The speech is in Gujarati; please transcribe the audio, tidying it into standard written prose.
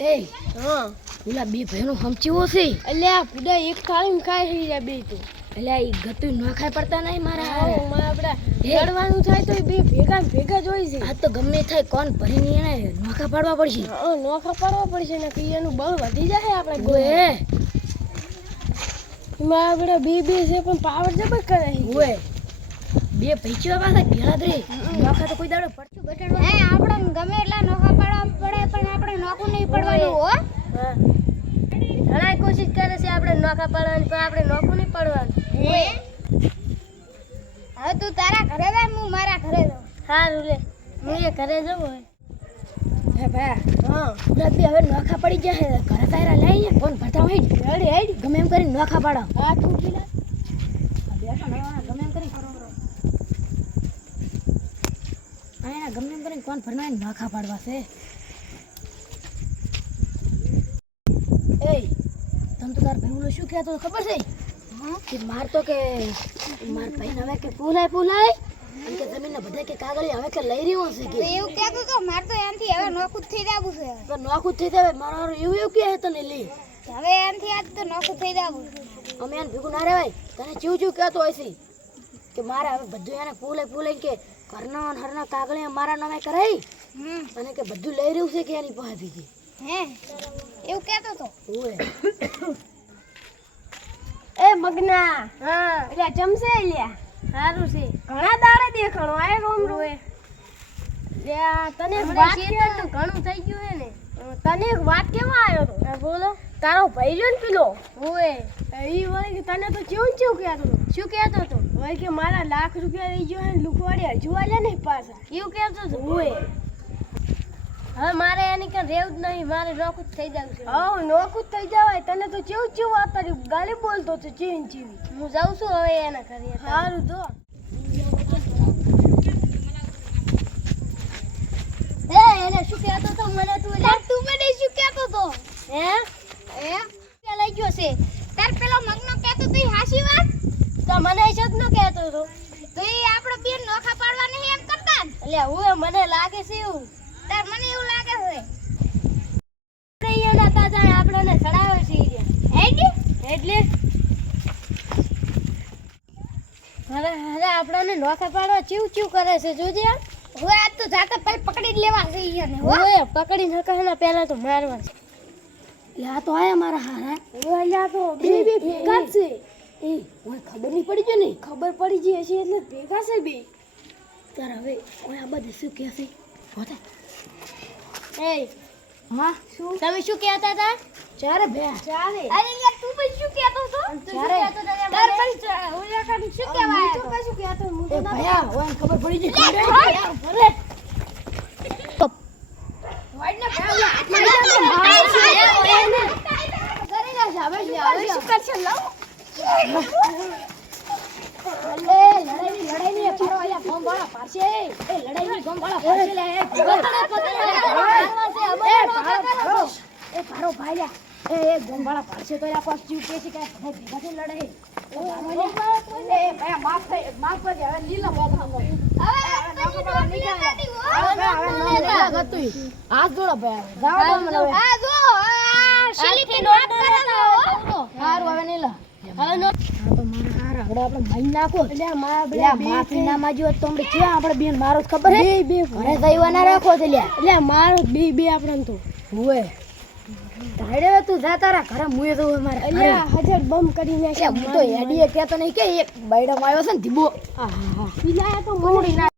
એ હા પેલા બે ભાઈનો હમચીવો છે અલ્યા પૂડા એક થાળીમાં ખાઈ રહ્યા બે તો એટલે એ ગતું ન ખાઈ પડતા નહીં મારા આપણે લડવાનું થાય તો બે ભેગા ભેગા જ હોય છે. આ તો ગમે થાય કોણ ભરીને એને નોખા પાડવા પડશે. હા નોખા પાડવા પડશે ને કે એનું બળ વધી જાય આપણે ઓએ એમાં આપણે બે છે પણ પાવર જબર કરે ઓએ બે પૈચા પાસે ભેળા દે નોખા તો કોઈ દાડો પડતું બટાડવા હે આપણે ગમે એટલા નોખા પાડવા પડે પણ આપણે નોખું નહીં પડવાનું હો. હા ઘણા કોશિશ કરે છે આપણે નોખા પાડવાની પણ આપણે નોખું નહીં પડવાનું. હવે તું તારા ઘરે જા હું મારા ઘરે જાઉં. સારું લે હું એ ઘરે જવું હે ભાઈ હા પેલા બે હવે નોખા પડી જાય ઘરે તારા લઈને ફોન ભરતા હોય હેડ હેડ ગમે એમ કરીને નોખા પાડો હા તું પેલા બેઠા નવા ગમે એમ કરીને કરો આયા ગમે એમ કરીને કોણ ભરનાય નોખા પાડવા છે. એ તમ તો તાર ભાઈ ઓલો શું કહેતો ખબર છે કે માર તો કે માર ભાઈ હવે કે ફૂલાય અને કે જમીનના બધા કે કાગળી હવે કે લઈ રહ્યો છે તો કે એવું કહેતો તો માર તો એનાથી હવે નોખું જ થઈ જવું છે. તો નોખું થઈ જાય મારો એવું કહે તને લે હવે એનાથી આજ તો નોખું થઈ જવું. અમે એને ભેગું ના રહેવાય તને ચીવ કહેતો હોય છે કે મારે હવે બધું એને ફૂલાય કે ઘરના અને હરના કાગળી મારા નામે કરાય અને કે બધું લઈ રહ્યું છે કે એની પાસેથી હે એવું કહેતો તો. ઓય એ મગના હા એટલે જમશે લ્યા સારું છે ઘણા દાડે દેખાણો આય રોમરું એ લ્યા તને એક વાત તો ઘણું થઈ ગયું હે ને તને એક વાત કેવા આવ્યો તો બોલો તારો ભાઈ જો ને પેલો ઓય ઈ વળી કે તને તો કેવું કહેતો તો શું કહેતો તો વળી કે મારા લાખ રૂપિયા લઈ ગયો હે લુખવાડી હજવાલ્યા નહીં પાછા એવું કહેતો તો ઓય હવે મારે એની કે રેવ જ નહીં મારે નોખું જ થઈ જવું છે. હા નોખું જ થઈ જવાય તને તો ચેવું અત્યારે ગાલી બોલતો તો ચીવી હું જાઉં છું હવે એના ઘરે સારું તો એને શું કહેતો તો મને તું મને શું કહેતો તો હે કે લઈ ગયો છે તાર પેલો મગનો કહેતો તો ઈ હાસી વાત તો મને શક ન કહેતો તો તો ઈ આપણે બે નોખા પાડવા નહીં એમ કરતા ને? એટલે હું મને લાગે છે એવું તાર મને એવું લાગે છે આપણે એના તાજા આપણને ચડાવે છે હેડી એટલે અરે આપણને નોખા પાડવા ચીવ કરે છે જોજે હવે આજ તો જાતે પહેલા પકડી જ લેવા છે ઈ ને હો. ઓય પકડી નકાના પહેલા તો મારવા છે યા તો આયા મારા હારા ઓય તો બે ભેગા છે એ ઓય ખબર નહીં પડી જો ને ખબર પડી ગઈ હશે એટલે ભેગા છે બે તાર હવે ઓય આ બધું શું કહે છે હોતા એ હા શું તમે શું કહેતા હતા ચારે બે ચાલે અરે યાર તું પણ શું કહેતો તો ચારે તાર પણ ઓલા કામ શું કહેવાય તો કશું કહેતો હું એ ભયા ઓય ખબર પડી ગઈ ભરે વાડને પેલા કરી ના જાવે શું કરશે લાવ લડાઈની પારો આયા ગમ વાળા પારશે એ લડાઈની ગમ વાળા પારશે લે એ પારો ભાઈયા એ ગમ વાળા પારશે તો આ પાસ જીવ કે છે કે ભેગા થી લડાઈ એ ભયા માફ કરજે હવે લીલા બાબા હાથ જોડો ભયા જાવ મને હવે આ જો આ શીલીથી નોટ કરેલો હારું હવે નીલા હવે નો તો મારા હારા હવે આપણે માઈ નાખો એટલે મારા લ્યા માફી ના માજી તો આપણે ક્યાં આપણે બેન મારો ખબર હે બે ઘરે જઈવા ના રાખો છે લ્યા એટલે મારો બે આપણને તો હુએ તારે તું જા તારા ઘરે મુએ તો મારે એટલે હજાર બમ કરી એટલે હું તો હેડીએ કહેતો નહીં કે એક બૈડમ આવ્યો છે ને ધીબો પીલાયા તો મોડી ના